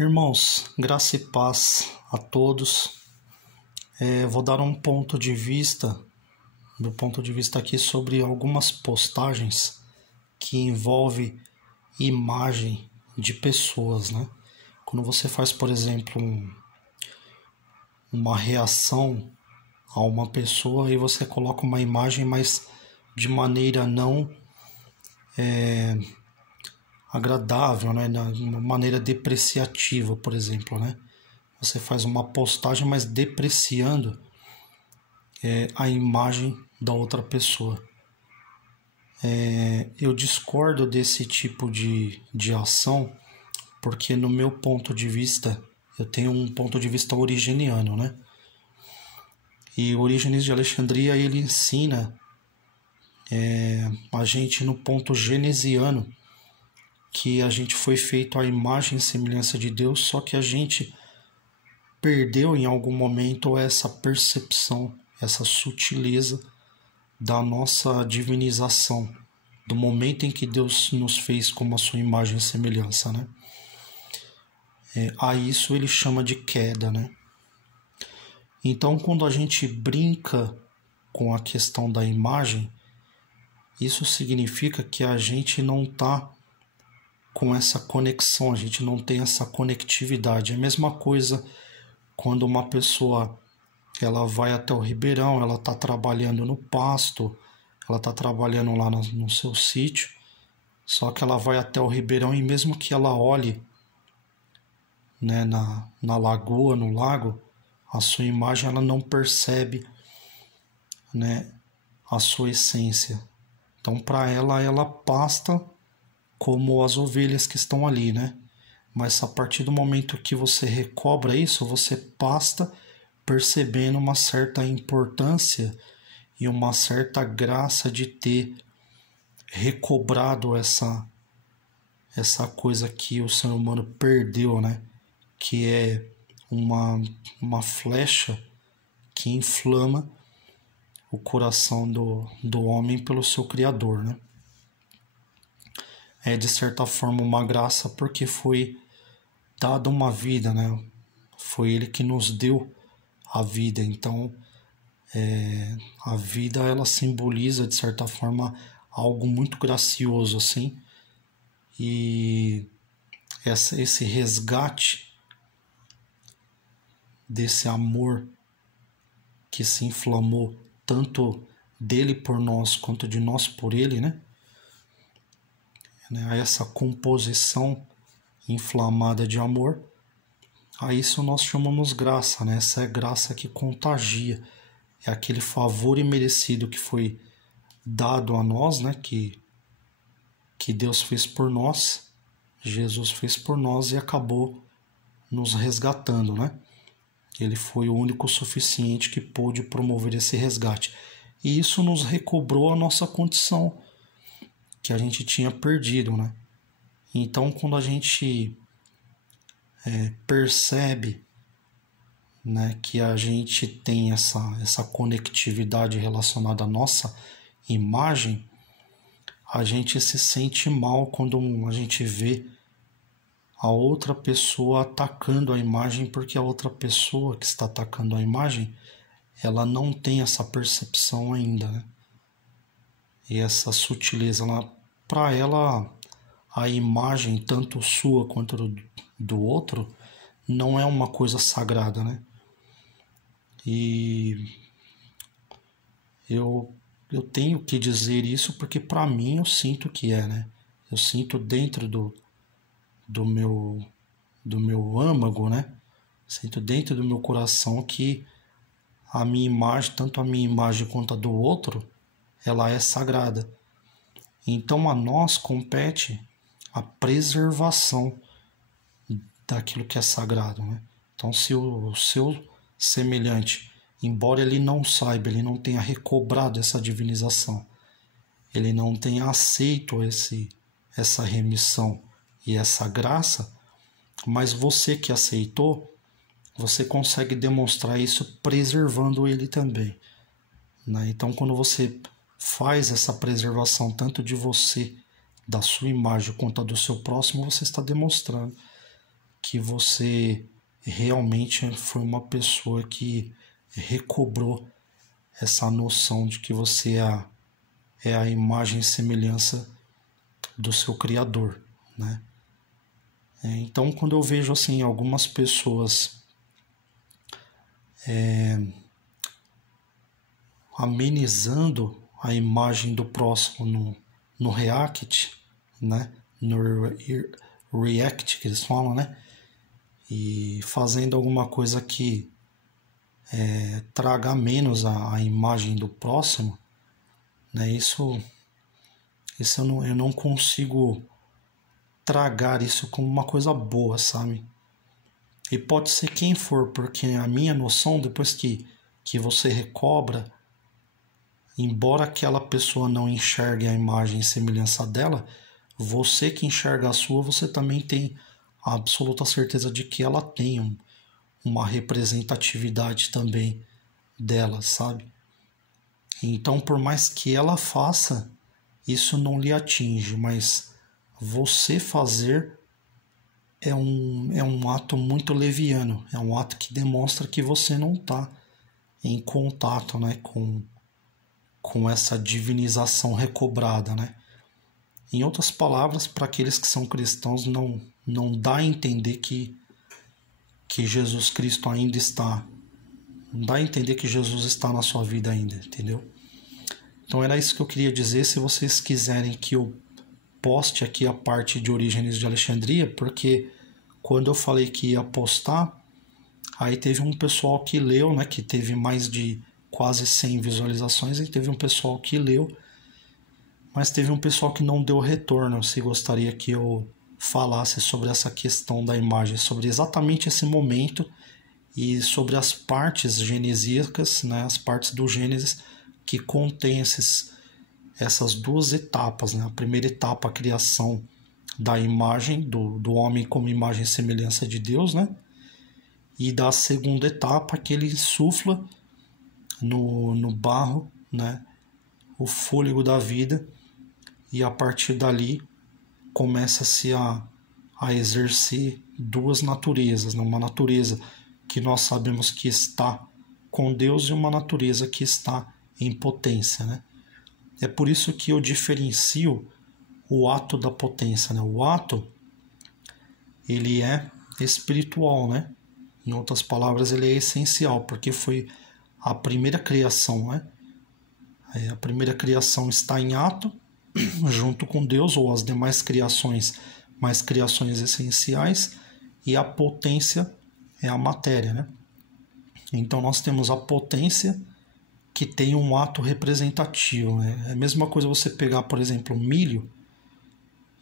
Irmãos, graça e paz a todos. Vou dar um ponto de vista, meu ponto de vista aqui sobre algumas postagens que envolvem imagem de pessoas, né? Quando você faz, por exemplo, uma reação a uma pessoa e você coloca uma imagem, mas de maneira não agradável, né? De uma maneira depreciativa, por exemplo, né? Você faz uma postagem, mas depreciando a imagem da outra pessoa. Eu discordo desse tipo de ação, porque no meu ponto de vista, eu tenho um ponto de vista originiano, né? E Orígenes de Alexandria, ele ensina a gente no ponto genesiano, que a gente foi feito à imagem e semelhança de Deus, só que a gente perdeu em algum momento essa percepção, essa sutileza da nossa divinização, do momento em que Deus nos fez como a sua imagem e semelhança, né? A isso ele chama de queda, né? Então, quando a gente brinca com a questão da imagem, isso significa que a gente não está com essa conexão, a gente não tem essa conectividade. É a mesma coisa quando uma pessoa ela vai até o ribeirão, ela está trabalhando no pasto, ela está trabalhando lá no seu sítio, só que ela vai até o ribeirão e mesmo que ela olhe, né, na lagoa, no lago, a sua imagem ela não percebe, né, a sua essência. Então, para ela pasta como as ovelhas que estão ali, né? Mas a partir do momento que você recobra isso, você pasta percebendo uma certa importância e uma certa graça de ter recobrado essa coisa que o ser humano perdeu, né? Que é uma flecha que inflama o coração do homem pelo seu Criador, né? É de certa forma uma graça porque foi dada uma vida, né? Foi Ele que nos deu a vida. Então, a vida ela simboliza de certa forma algo muito gracioso assim. E esse resgate desse amor que se inflamou tanto dele por nós quanto de nós por ele, né? Essa composição inflamada de amor, a isso nós chamamos graça, né? Essa é graça que contagia, é aquele favor imerecido que foi dado a nós, né? Que Deus fez por nós, Jesus fez por nós e acabou nos resgatando, né? Ele foi o único suficiente que pôde promover esse resgate. E isso nos recobrou a nossa condição que a gente tinha perdido, né? Então, quando a gente percebe, né, que a gente tem essa conectividade relacionada à nossa imagem, a gente se sente mal quando a gente vê a outra pessoa atacando a imagem, porque a outra pessoa que está atacando a imagem, ela não tem essa percepção ainda, né? E essa sutileza, para ela, a imagem, tanto sua quanto do outro, não é uma coisa sagrada, né? E eu tenho que dizer isso porque para mim eu sinto que é, né? Eu sinto dentro do meu âmago, né? Sinto dentro do meu coração que a minha imagem, tanto a minha imagem quanto a do outro, ela é sagrada. Então a nós compete a preservação daquilo que é sagrado, né? Então se o seu semelhante, embora ele não saiba, ele não tenha recobrado essa divinização, ele não tenha aceito essa remissão e essa graça, mas você que aceitou, você consegue demonstrar isso preservando ele também, né? Então quando você faz essa preservação tanto de você, da sua imagem, quanto a do seu próximo, você está demonstrando que você realmente foi uma pessoa que recobrou essa noção de que você é a imagem e semelhança do seu Criador, né? Então, quando eu vejo assim algumas pessoas amenizando a imagem do próximo no react, né? No react que eles falam, né? E fazendo alguma coisa que traga menos a imagem do próximo, né? Isso eu não consigo tragar isso como uma coisa boa, sabe? E pode ser quem for, porque a minha noção, depois que você recobra, embora aquela pessoa não enxergue a imagem e semelhança dela, você que enxerga a sua, você também tem a absoluta certeza de que ela tem uma representatividade também dela, sabe? Então, por mais que ela faça, isso não lhe atinge, mas você fazer é um ato muito leviano, é um ato que demonstra que você não está em contato, né, com essa divinização recobrada, né? Em outras palavras, para aqueles que são cristãos, não dá a entender que Jesus Cristo ainda está. Não dá a entender que Jesus está na sua vida ainda, entendeu? Então era isso que eu queria dizer. Se vocês quiserem que eu poste aqui a parte de Orígenes de Alexandria, porque quando eu falei que ia postar, aí teve um pessoal que leu, né, que teve mais de quase 100 visualizações, e teve um pessoal que leu, mas teve um pessoal que não deu retorno, se gostaria que eu falasse sobre essa questão da imagem, sobre exatamente esse momento e sobre as partes genesíacas, né, as partes do Gênesis que contém essas duas etapas, né? A primeira etapa, a criação da imagem do homem como imagem e semelhança de Deus, né? E da segunda etapa, que ele insufla no barro, né, o fôlego da vida, e a partir dali começa-se a exercer duas naturezas, né? Uma natureza que nós sabemos que está com Deus e uma natureza que está em potência, né? É por isso que eu diferencio o ato da potência, né? O ato, ele é espiritual, né? Em outras palavras, ele é essencial, porque foi a primeira criação, né? A primeira criação está em ato, junto com Deus, ou as demais criações, mais criações essenciais, e a potência é a matéria, né? Então nós temos a potência que tem um ato representativo, né? É a mesma coisa você pegar, por exemplo, milho,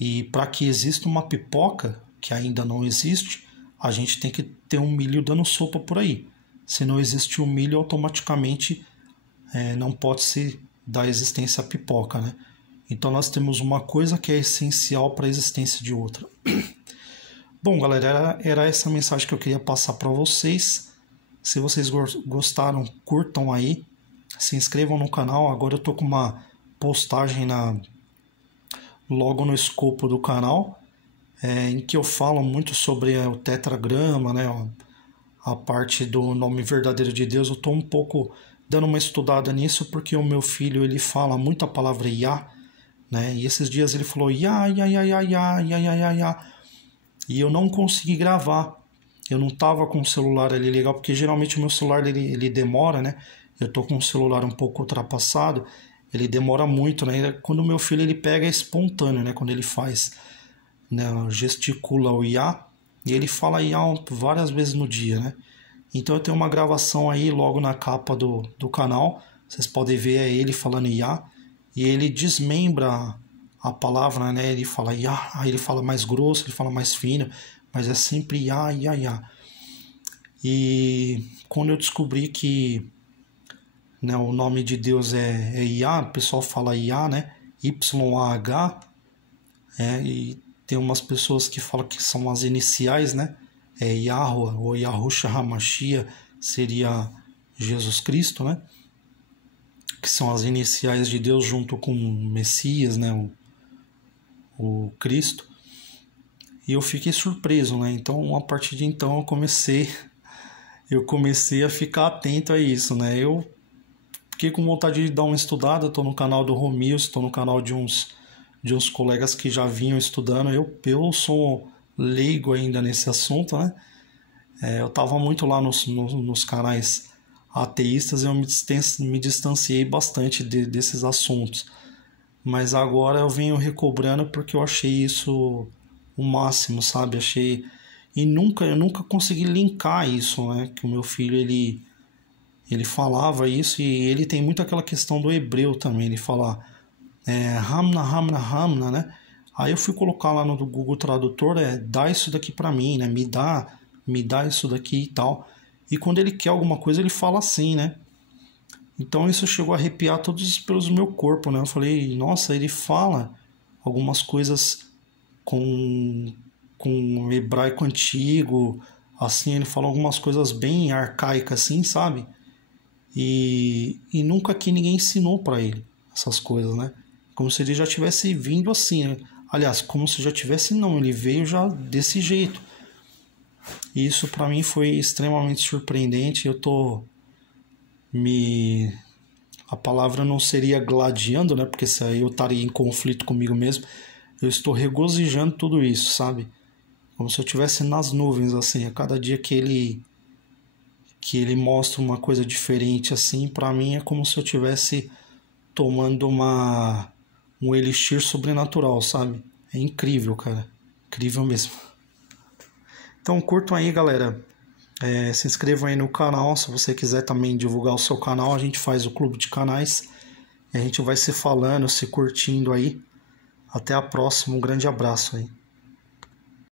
e para que exista uma pipoca, que ainda não existe, a gente tem que ter um milho dando sopa por aí. Se não existe o milho, automaticamente não pode se dar existência à pipoca, né? Então nós temos uma coisa que é essencial para a existência de outra. Bom, galera, era essa mensagem que eu queria passar para vocês. Se vocês gostaram, curtam aí, se inscrevam no canal. Agora eu tô com uma postagem logo no escopo do canal, em que eu falo muito sobre o tetragrama, né, a parte do nome verdadeiro de Deus. Eu tô um pouco dando uma estudada nisso, porque o meu filho, ele fala muito a palavra Yah, né, e esses dias ele falou Yah, Yah, Yah, Yah, Yah, Yah, Yah, Yah, Yah, e eu não consegui gravar. Eu não tava com o celular ali legal, porque geralmente o meu celular ele demora, né? Eu tô com o celular um pouco ultrapassado, ele demora muito, né? Quando o meu filho ele pega é espontâneo, né? Quando ele faz, né, gesticula o Iá, e ele fala Iá várias vezes no dia, né? Então eu tenho uma gravação aí logo na capa do canal, vocês podem ver ele falando Iá, e ele desmembra a palavra, né? Ele fala Iá, aí ele fala mais grosso, ele fala mais fino, mas é sempre Iá, Iá, Iá. E quando eu descobri que, né, o nome de Deus é Iá, o pessoal fala Iá, né? Y-A-H, e tem umas pessoas que falam que são as iniciais, né? É Yahweh ou Yahushua HaMashiach, seria Jesus Cristo, né? Que são as iniciais de Deus junto com o Messias, né? O Cristo. E eu fiquei surpreso, né? Então, a partir de então, eu comecei a ficar atento a isso, né? Eu fiquei com vontade de dar uma estudada, estou no canal do Romilson, estou no canal de uns colegas que já vinham estudando. Eu sou leigo ainda nesse assunto, né? Eu estava muito lá nos canais ateístas e eu me distanciei bastante desses assuntos. Mas agora eu venho recobrando porque eu achei isso o máximo, sabe? Achei. E eu nunca consegui linkar isso, né? Que o meu filho, ele falava isso e ele tem muito aquela questão do hebreu também. Ele fala Ramna, Ramna, Ramna, né? Aí eu fui colocar lá no Google Tradutor, dá isso daqui pra mim, né? Me dá isso daqui e tal. E quando ele quer alguma coisa, ele fala assim, né? Então isso chegou a arrepiar todos os pelos do meu corpo, né? Eu falei, nossa, ele fala algumas coisas com hebraico antigo, assim, ele fala algumas coisas bem arcaicas, assim, sabe? E nunca que ninguém ensinou para ele essas coisas, né? Como se ele já tivesse vindo assim, né? Aliás, como se já tivesse não, ele veio já desse jeito. E isso para mim foi extremamente surpreendente. Eu tô me a palavra não seria gladiando, né? Porque se aí eu estaria em conflito comigo mesmo. Eu estou regozijando tudo isso, sabe? Como se eu estivesse nas nuvens, assim. A cada dia que ele mostra uma coisa diferente, assim, para mim é como se eu estivesse tomando um elixir sobrenatural, sabe? É incrível, cara. Incrível mesmo. Então curtam aí, galera. Se inscrevam aí no canal. Se você quiser também divulgar o seu canal, a gente faz o clube de canais. E a gente vai se falando, se curtindo aí. Até a próxima. Um grande abraço aí.